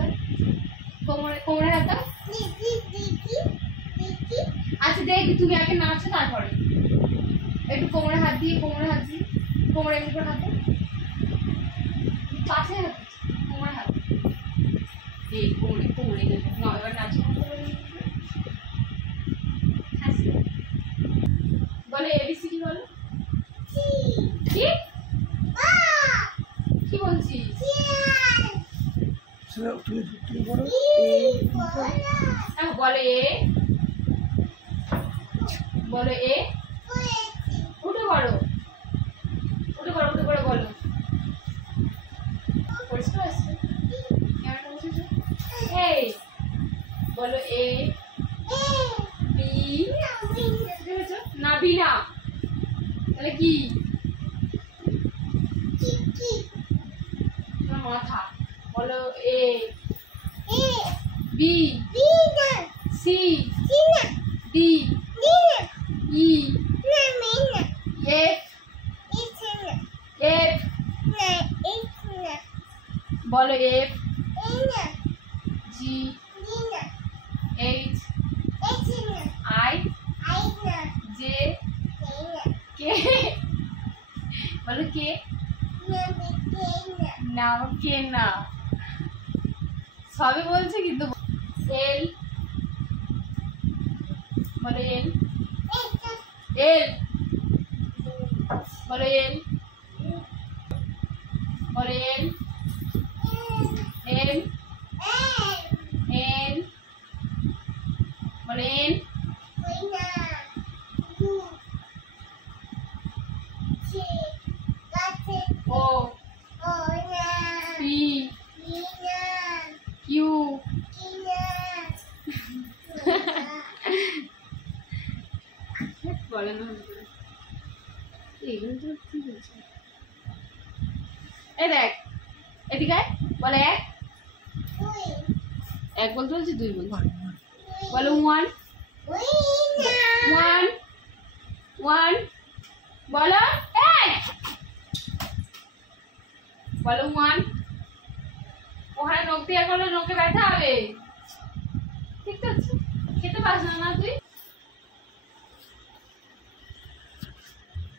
কোথায়? কোমরে হাত দাও। আচ্ছা দেখি তুমি আগে নাচো তারপরে একটু কোমরে হাত দিয়ে কোমরে এমনি করে হাত দাও। পাশে হাত কোমরে হাত এই কোমরে না এবার নাচো। বলো এবিসিডি বলো। কি কি বলছিস? বলো এ বলো এ উঠে পড়ো বলো। পরিষ্কার আছে ক্যামেরাটা বসেছো। এই বলো এ বি না বি না তাহলে কি? মাথা। বলো A B C D E F বলো F G H I J K বলো কে না কে না সবই বলছে কিন্তু। এল বলো এল বলো এল বলো এল এল এল বলো এল ও পি কিউ বলে না এগুলো তো কি বলছে? এই দেখ এদিকে বলে এক বলতে বলছি দুই বলছি। বলো ওয়ান বলো বলো ওয়ান। ওখানে নখ দিয়ে করলে নখে ব্যথা হবে। ঠিক আছে খেতে পারছ না তুই।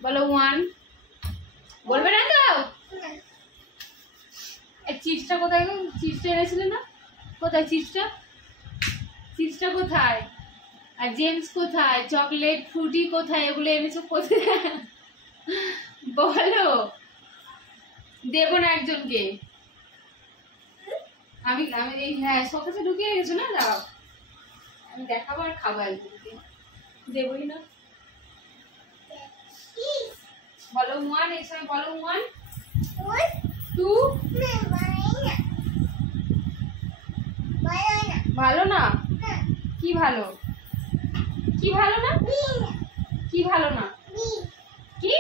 বলো ওয়ান বলবে না তো। চিপসটা কোথায়? চিপসটা এনেছিলে না? কোথায় চিপসটা কোথায়? আর জেমস কোথায়? চকলেট ফ্রুটি কোথায়? এগুলো এনেছো কোথায়? বলো। দেবো না একজনকে আমি এই হ্যাঁ শোকেসে ঢুকিয়ে গেছো না। দাঁড়াও আমি দেখাবো আর খাবো একজনকে। দেবই না। বলো ওয়ান এই সময় বলো ওয়ান টু ভালো না কি ভালো না কি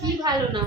কি ভালো না